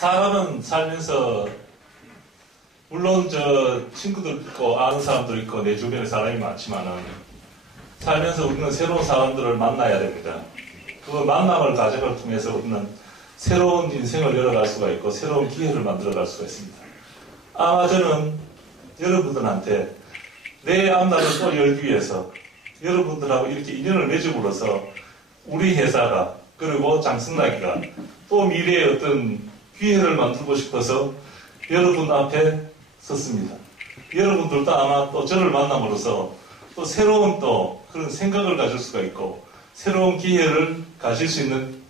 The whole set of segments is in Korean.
사람은 살면서 물론 저 친구들 있고 아는 사람들 있고 내 주변에 사람이 많지만은 살면서 우리는 새로운 사람들을 만나야 됩니다. 그 만남을 과정을 통해서 우리는 새로운 인생을 열어갈 수가 있고 새로운 기회를 만들어갈 수가 있습니다. 아마 저는 여러분들한테 내 앞날을 또 열기 위해서 여러분들하고 이렇게 인연을 맺음으로써 우리 회사가 그리고 장승나기가 또 미래의 어떤 기회를 만들고 싶어서 여러분 앞에 섰습니다. 여러분들도 아마 또 저를 만남으로써 또 새로운 또 그런 생각을 가질 수가 있고 새로운 기회를 가질 수 있는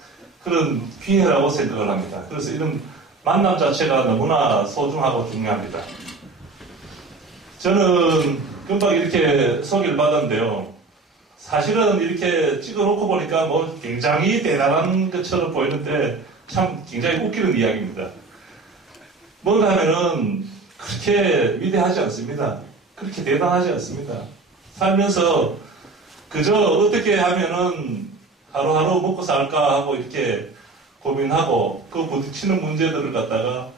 그런 기회라고 생각을 합니다. 그래서 이런 만남 자체가 너무나 소중하고 중요합니다. 저는 금방 이렇게 소개를 받았는데요. 사실은 이렇게 찍어놓고 보니까 뭐 굉장히 대단한 것처럼 보이는데 참 굉장히 웃기는 이야기입니다. 뭔가 하면은 그렇게 위대하지 않습니다. 그렇게 대단하지 않습니다. 살면서 그저 어떻게 하면은 하루하루 먹고 살까 하고 이렇게 고민하고 그 부딪히는 문제들을 갖다가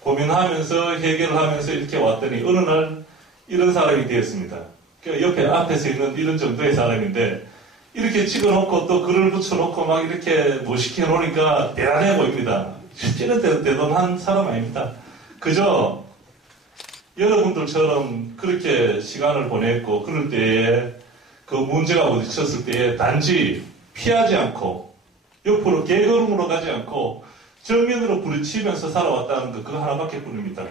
고민하면서 해결을 하면서 이렇게 왔더니 어느 날 이런 사람이 되었습니다. 그러니까 옆에 앞에서 있는 이런 정도의 사람인데 이렇게 찍어놓고 또 글을 붙여놓고 막 이렇게 뭐 시켜놓으니까 대단해 보입니다. 실제는 대단한 사람 아닙니다. 그저 여러분들처럼 그렇게 시간을 보냈고 그럴 때에 그 문제가 부딪혔을 때에 단지 피하지 않고 옆으로 개걸음으로 가지 않고 정면으로 부딪히면서 살아왔다는 거 그거 하나밖에 뿐입니다.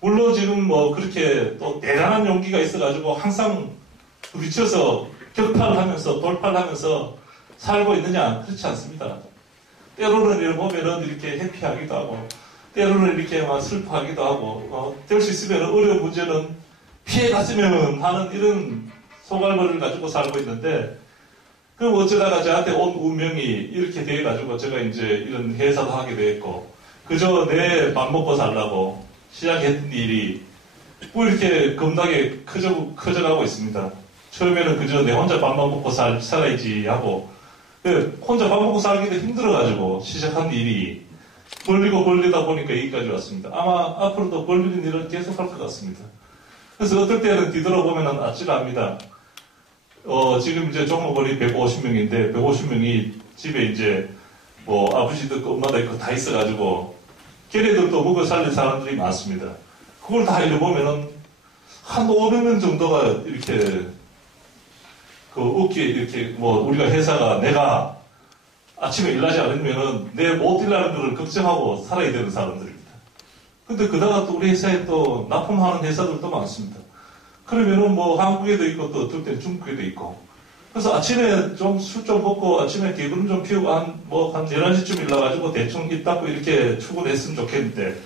물론 지금 뭐 그렇게 또 대단한 용기가 있어가지고 항상 부딪혀서 격파를 하면서 돌파를 하면서 살고 있느냐 그렇지 않습니다. 때로는 이렇게 보면은 이렇게 해피하기도 하고 때로는 이렇게 막 슬퍼하기도 하고 될 수 있으면 어려운 문제는 피해갔으면 하는 이런 소갈머리를 가지고 살고 있는데 그럼 어쩌다가 저한테 온 운명이 이렇게 돼가지고 제가 이제 이런 회사도 하게 됐고 그저 내 밥 먹고 살라고 시작했던 일이 뭐 이렇게 겁나게 커져가고 있습니다. 처음에는 그저 내 혼자 밥만 먹고 살아야지 하고 혼자 밥 먹고 살기도 힘들어가지고 시작한 일이 벌리다 보니까 여기까지 왔습니다. 아마 앞으로도 벌리는 일은 계속 할 것 같습니다. 그래서 어떨 때는 뒤돌아보면 아찔합니다. 지금 이제 종업원이 150명인데 150명이 집에 이제 뭐 아버지도 있고 엄마도 있고 다 있어가지고 걔네들도 먹어 살릴 사람들이 많습니다. 그걸 다 잃어보면은 한 500명 정도가 이렇게 그 어깨에 이렇게 뭐 우리가 회사가 내가 아침에 일하지 않으면은 내 못 일하는 걸 걱정하고 살아야 되는 사람들입니다. 근데 그다가 또 우리 회사에 또 납품하는 회사들도 많습니다. 그러면은 뭐 한국에도 있고 또 어떨 때는 중국에도 있고. 그래서 아침에 좀 술 좀 먹고 아침에 개구름 좀 피우고 한 11시쯤 일어나가지고 대충 입 닫고 이렇게 출근했으면 좋겠는데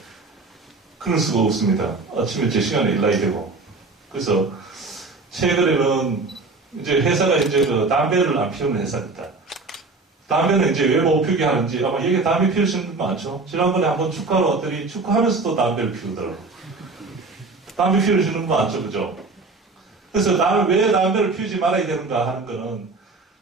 그럴 수가 없습니다. 아침에 제 시간에 일나야 되고. 그래서 최근에는 이제 회사가 이제 그 담배를 안 피우는 회사입니다. 담배는 이제 왜 못 피우게 하는지 아마 여기 담배 피우시는 분 많죠? 지난번에 한번 축구하러 왔더니 축구하면서도 담배를 피우더라고요. 담배 피우시는 분 많죠? 그죠? 그래서 왜 담배를 피우지 말아야 되는가 하는 거는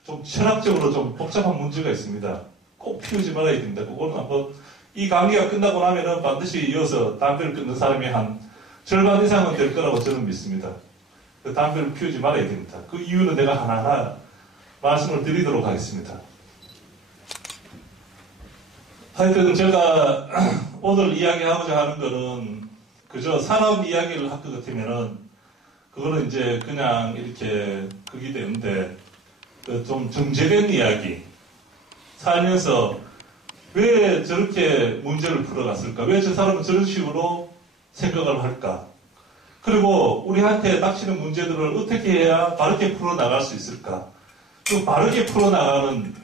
좀 철학적으로 좀 복잡한 문제가 있습니다. 꼭 피우지 말아야 됩니다. 그거는 한번 이 강의가 끝나고 나면은 반드시 이어서 담배를 끊는 사람이 한 절반 이상은 될 거라고 저는 믿습니다. 그 담배를 피우지 말아야 됩니다. 그 이유는 내가 하나하나 말씀을 드리도록 하겠습니다. 하여튼 제가 오늘 이야기하고자 하는 거는 그저 산업 이야기를 할 것 같으면은 그거는 이제 그냥 이렇게 그게 되는데 좀 정제된 이야기 살면서 왜 저렇게 문제를 풀어갔을까? 왜 저 사람은 저런 식으로 생각을 할까? 그리고 우리한테 닥치는 문제들을 어떻게 해야 바르게 풀어나갈 수 있을까? 그 바르게 풀어나가는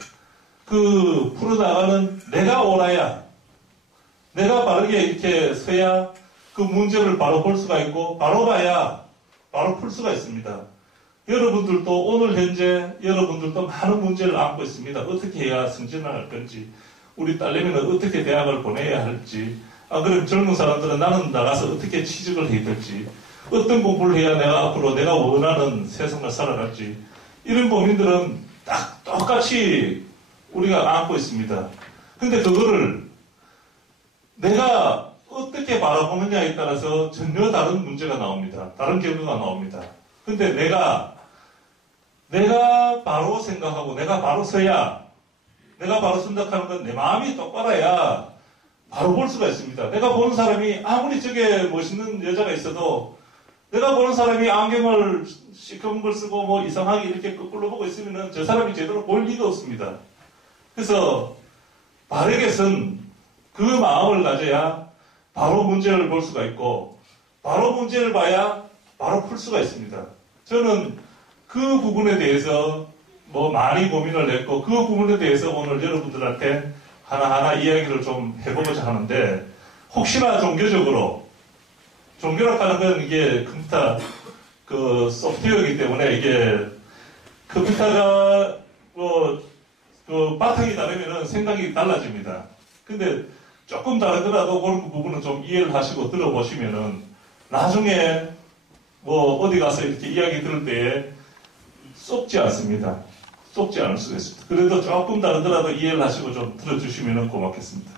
내가 옳아야 내가 바르게 이렇게 서야 그 문제를 바로 볼 수가 있고 바로 가야 바로 풀 수가 있습니다. 여러분들도 오늘 현재 여러분들도 많은 문제를 안고 있습니다. 어떻게 해야 승진을 할 건지 우리 딸내미는 어떻게 대학을 보내야 할지 그럼 젊은 사람들은 나는 나가서 어떻게 취직을 해야 될지 어떤 공부를 해야 내가 앞으로 내가 원하는 세상을 살아갈지 이런 고민들은 딱 똑같이 우리가 안고 있습니다. 근데 그거를 내가 어떻게 바라보느냐에 따라서 전혀 다른 문제가 나옵니다. 다른 결과가 나옵니다. 근데 내가 바로 생각하고 내가 바로 서야, 내가 바로 생각하는 건 내 마음이 똑바라야 바로 볼 수가 있습니다. 내가 보는 사람이 아무리 저게 멋있는 여자가 있어도 내가 보는 사람이 안경을 시커먼 걸 쓰고 뭐 이상하게 이렇게 거꾸로 보고 있으면 저 사람이 제대로 볼 리가 없습니다. 그래서 바르게 선 그 마음을 가져야 바로 문제를 볼 수가 있고, 바로 문제를 봐야 바로 풀 수가 있습니다. 저는 그 부분에 대해서 뭐 많이 고민을 했고, 그 부분에 대해서 오늘 여러분들한테 하나하나 이야기를 좀 해보고자 하는데, 혹시나 종교적으로, 종교라고 하는 건 이게 컴퓨터 그 소프트웨어이기 때문에 이게 컴퓨터가 그 바탕이 다르면은 생각이 달라집니다. 근데 조금 다르더라도 그런 부분은 좀 이해를 하시고 들어보시면은 나중에 뭐 어디 가서 이렇게 이야기 들을 때에 쏙지 않습니다. 쏙지 않을 수가 있습니다. 그래도 조금 다르더라도 이해를 하시고 좀 들어주시면 고맙겠습니다.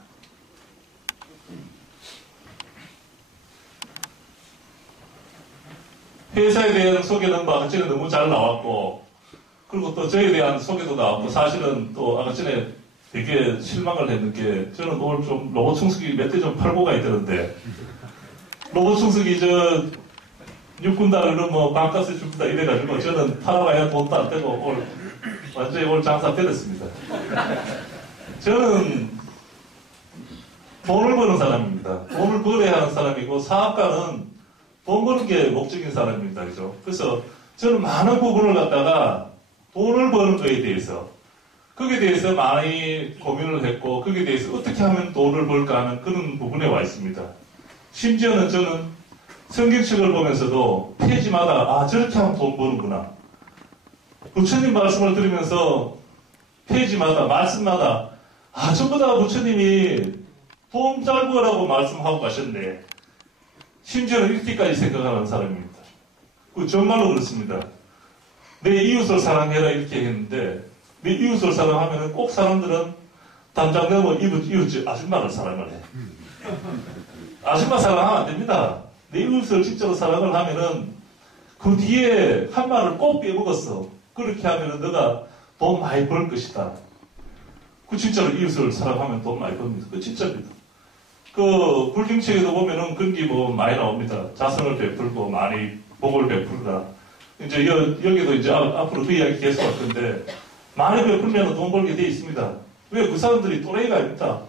회사에 대한 소개는 뭐 아까 전에 너무 잘 나왔고, 그리고 또 저에 대한 소개도 나왔고, 사실은 또 아까 전에 되게 실망을 했는 게, 저는 오늘 좀 로봇 청소기 몇 대 좀 팔고 가야 되는데, 로봇 청소기 육군단으로 뭐 반값을 줍니다 이래가지고 저는 팔아봐야 돈도 안 되고 완전히 오늘 장사 때렸습니다. 저는 돈을 버는 사람입니다. 돈을 벌어야 하는 사람이고, 사업가는 돈 버는 게 목적인 사람입니다. 그죠? 그래서 저는 많은 부분을 갖다가 돈을 버는 거에 대해서, 거기에 대해서 많이 고민을 했고, 거기에 대해서 어떻게 하면 돈을 벌까 하는 그런 부분에 와 있습니다. 심지어는 저는 성경책을 보면서도 페이지마다 저렇게 하면 돈 버는구나. 부처님 말씀을 들으면서 페이지마다, 말씀마다 전부 다 부처님이 돈 잘 벌라고 말씀하고 가셨네. 심지어는 이렇게까지 생각하는 사람입니다. 정말로 그렇습니다. 내 이웃을 사랑해라 이렇게 했는데, 내 이웃을 사랑하면 꼭 사람들은 담장 넘어 이웃 아줌마를 사랑을 해. 아줌마 사랑하면 안 됩니다. 내 이웃을 진짜로 사랑을 하면은 그 뒤에 한 말을 꼭 빼먹었어. 그렇게 하면은 너가 돈 많이 벌 것이다. 그 진짜로 이웃을 사랑하면 돈 많이 법니다. 그 진짜입니다. 그 불경책에도 보면은 그런 게 뭐 많이 나옵니다. 자선을 베풀고 많이 복을 베풀다. 이제 여기도 이제 앞으로 그 이야기 계속 할 건데, 많이 베풀면 돈 벌게 돼 있습니다. 왜? 그 사람들이 또래가 아닙니다.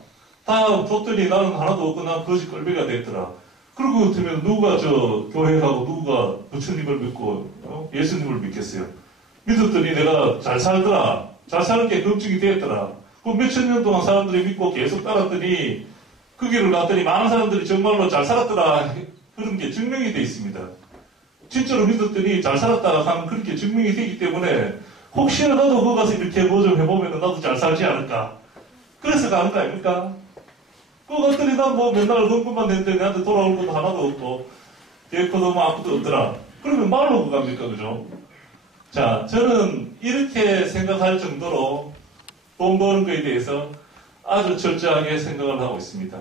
다 줬더니 나는 하나도 없고 난 거지 꼴배가 됐더라. 그러고 같으면 누가 교회 가고 누가 부처님을 믿고 예수님을 믿겠어요? 믿었더니 내가 잘 살더라. 잘 사는 게 검증이 되었더라. 그 몇천 년 동안 사람들이 믿고 계속 따랐더니 그 길을 갔더니 많은 사람들이 정말로 잘 살았더라. 그런 게 증명이 돼 있습니다. 진짜로 믿었더니 잘 살았다 하면 그렇게 증명이 되기 때문에 혹시나 나도 거기 가서 이렇게 뭐 좀 해보면 나도 잘 살지 않을까. 그래서 가는 거 아닙니까? 그거 갔더니 난 뭐 맨날 헌금만 냈는데 내한테 돌아올 것도 하나도 없고 계획도 뭐 아무것도 없더라. 그러면 말로 그거 갑니까? 그죠? 자, 저는 이렇게 생각할 정도로 돈 버는 거에 대해서 아주 철저하게 생각을 하고 있습니다.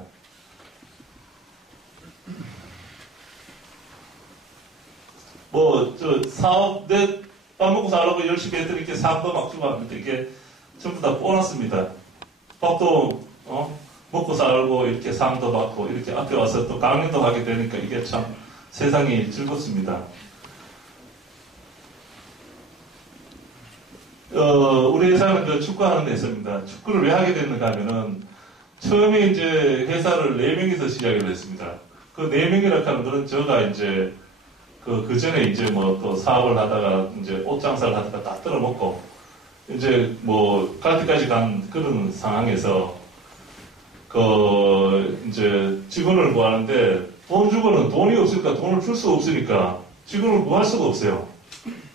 사업, 밥 먹고 살라고 열심히 했더니 이렇게 사업도 막 주고 합니다. 이게 전부 다 보너스입니다. 밥도, 먹고 살고 이렇게 상도 받고 이렇게 앞에 와서 또 강연도 하게 되니까 이게 참 세상이 즐겁습니다. 우리 회사는 축구하는 회사입니다. 축구를 왜 하게 됐는가 하면은 처음에 이제 회사를 4명이서 시작을 했습니다. 그 4명이라고 하는 거는 저가 이제 그 전에 이제 뭐 또 사업을 하다가 이제 옷 장사를 하다가 다 떨어먹고 이제 뭐 갈 때까지 간 그런 상황에서 이제 직원을 구하는데 돈 주고는 돈이 없으니까 돈을 줄 수 없으니까 직원을 구할 수가 없어요.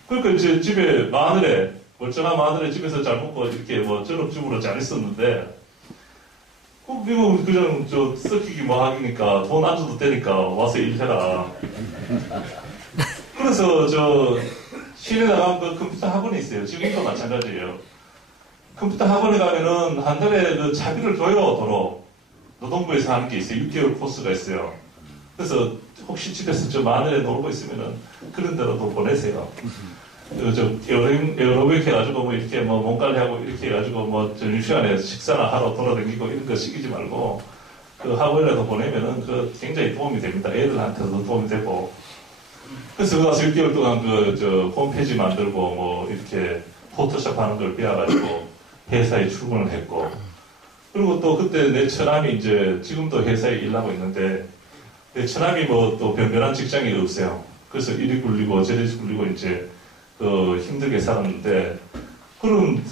그러니까 이제 집에 마늘에 멀쩡한 마늘에 집에서 잘 먹고 이렇게 뭐 전업주부로 잘 있었는데 미국 그냥 썩히기 뭐 하기니까 돈 안 줘도 되니까 와서 일해라. 그래서 시내 나가면 그 컴퓨터 학원이 있어요. 지금도 마찬가지예요. 컴퓨터 학원에 가면은 한 달에 차비를 줘요, 도로. 노동부에서 하는 게 있어요. 6개월 코스가 있어요. 그래서 혹시 집에서 저 마늘에 놀고 있으면은 그런 데로도 보내세요. 저 에어로빅 해가지고 뭐 이렇게 뭐 몸관리하고 이렇게 해가지고 뭐 점심시간에 식사나 하러 돌아다니고 이런 거 시키지 말고 그 학원이라도 보내면은 그 굉장히 도움이 됩니다. 애들한테도 도움이 되고. 그래서 그 가서 6개월 동안 홈페이지 만들고 뭐 이렇게 포토샵 하는 걸 배워가지고 회사에 출근을 했고. 그리고 또 그때 내 처남이 이제 지금도 회사에 일하고 있는데 내 처남이 뭐 또 변변한 직장이 없어요. 그래서 이리 굴리고 저리 굴리고 이제 힘들게 살았는데 그럼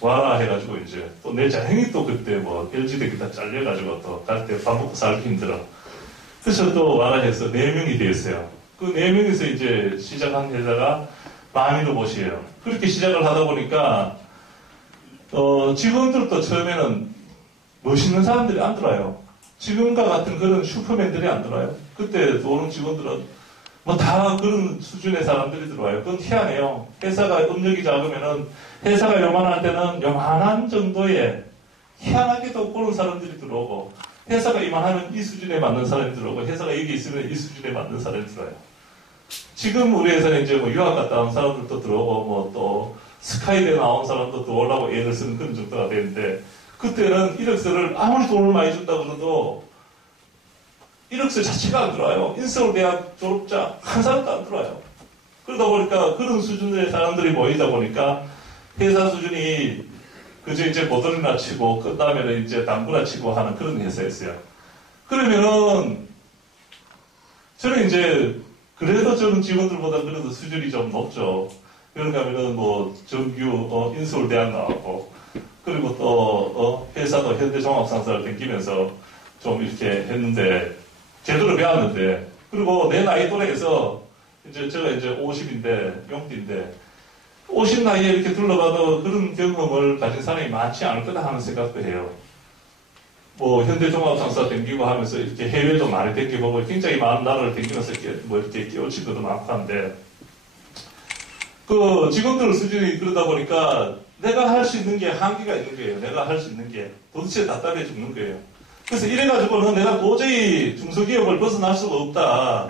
와라 해가지고 이제 또 내 자행이 또 그때 뭐 LG대기 다 잘려가지고 또 갈 때 밥 먹고 살기 힘들어. 그래서 또 와라 해서 4명이 되었어요. 그 4명이서 이제 시작한 회사가 마미로봇이에요. 그렇게 시작을 하다 보니까 직원들도 처음에는 멋있는 사람들이 안 들어와요. 지금과 같은 그런 슈퍼맨들이 안 들어와요. 그때 오는 직원들은 뭐 다 그런 수준의 사람들이 들어와요. 그건 희한해요. 회사가 업력이 작으면은 회사가 요만할 때는 요만한 정도의 희한하게도 그런 사람들이 들어오고 회사가 이만하면 이 수준에 맞는 사람이 들어오고 회사가 여기 있으면 이 수준에 맞는 사람이 들어와요. 지금 우리 회사는 이제 뭐 유학 갔다 온 사람들도 들어오고 뭐 또 스카이대 나온 사람도 들어오려고 애를 쓰는 그런 정도가 되는데 그때는 이력서를 아무리 돈을 많이 준다고 그래도 이력서 자체가 안 들어와요. 인서울대학 졸업자 한 사람도 안 들어와요. 그러다 보니까 그런 수준의 사람들이 모이다 보니까 회사 수준이 그저 이제 모델이나 치고 끝나면은 이제 당구나 치고 하는 그런 회사였어요. 그러면은 저는 이제 그래도 저는 직원들보다 그래도 수준이 좀 높죠. 그런가 하면은 뭐 정규 인서울대학 나왔고 그리고 또 회사도 현대종합상사를 댕기면서 좀 이렇게 했는데 제대로 배웠는데 그리고 내 나이 또래에서 이제 제가 이제 50인데 용띠인데 50 나이에 이렇게 둘러봐도 그런 경험을 가진 사람이 많지 않을 거다 하는 생각도 해요. 뭐 현대종합상사 댕기고 하면서 이렇게 해외도 많이 댕겨보고 굉장히 많은 나라를 댕기면서 이렇게 깨우친 것도 많고 한데 그 직원들 수준이 그러다 보니까 내가 할 수 있는 게 한계가 있는 거예요. 내가 할 수 있는 게 도대체 답답해 죽는 거예요. 그래서 이래가지고는 내가 도저히 중소기업을 벗어날 수가 없다.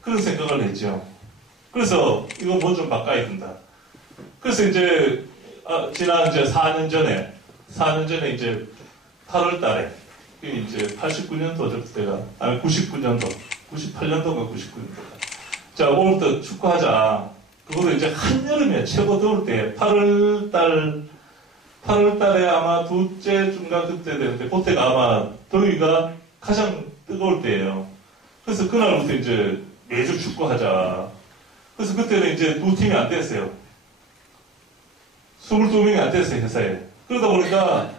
그런 생각을 했죠. 그래서 이거 뭐 좀 바꿔야 된다. 그래서 이제 지난 이제 4년 전에 이제 8월 달에 이제 89년도 때가 99년도 98년도인가 99년도가 자 오늘부터 축구하자. 그거를 이제 한여름에 최고 더울 때 8월 달에 아마 둘째 중간 그때 되는데 그때가 아마 더위가 가장 뜨거울 때예요. 그래서 그날부터 이제 매주 축구하자. 그래서 그때는 이제 2팀이 안 됐어요. 22명이 안 됐어요, 회사에. 그러다 보니까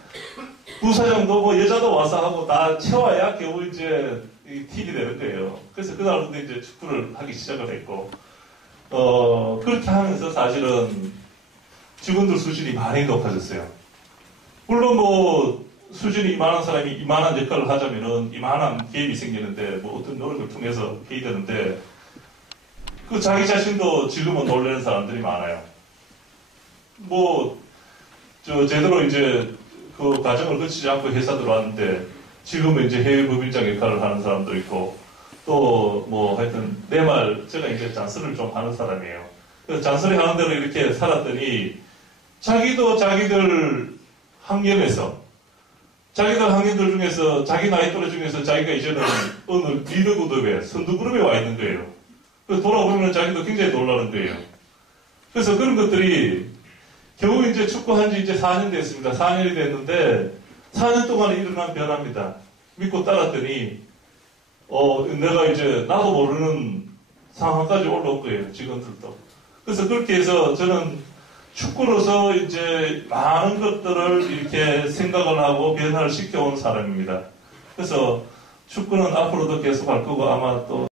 부사장도 뭐 여자도 와서 하고 다 채워야 겨우 이제 이 팀이 되는 거예요. 그래서 그날부터 이제 축구를 하기 시작을 했고, 그렇게 하면서 사실은 직원들 수준이 많이 높아졌어요. 물론 뭐 수준이 이만한 사람이 이만한 역할을 하자면은 이만한 갭이 생기는데 뭐 어떤 노력을 통해서 해야 되는데 그 자기 자신도 지금은 놀라는 사람들이 많아요. 뭐 제대로 이제 그 과정을 거치지 않고 회사 들어왔는데 지금은 이제 해외 법인장 역할을 하는 사람도 있고 또 뭐 하여튼 내 말 제가 이제 잔소리를 좀 하는 사람이에요. 그래서 잔소리 하는 대로 이렇게 살았더니 자기도 자기들 학년들 중에서 자기 나이 또래 중에서 자기가 이제는 어느 리더 그룹에 선두 그룹에 와 있는 거예요. 그래서 돌아보면 자기도 굉장히 놀라는 거예요. 그래서 그런 것들이 겨우 이제 축구한 지 이제 4년 됐습니다. 4년이 됐는데 4년 동안에 일어난 변화입니다. 믿고 따랐더니 내가 이제 나도 모르는 상황까지 올라온 거예요. 직원들도. 그래서 그렇게 해서 저는 축구로서 이제 많은 것들을 이렇게 생각을 하고 변화를 시켜온 사람입니다. 그래서 축구는 앞으로도 계속 할 거고 아마 또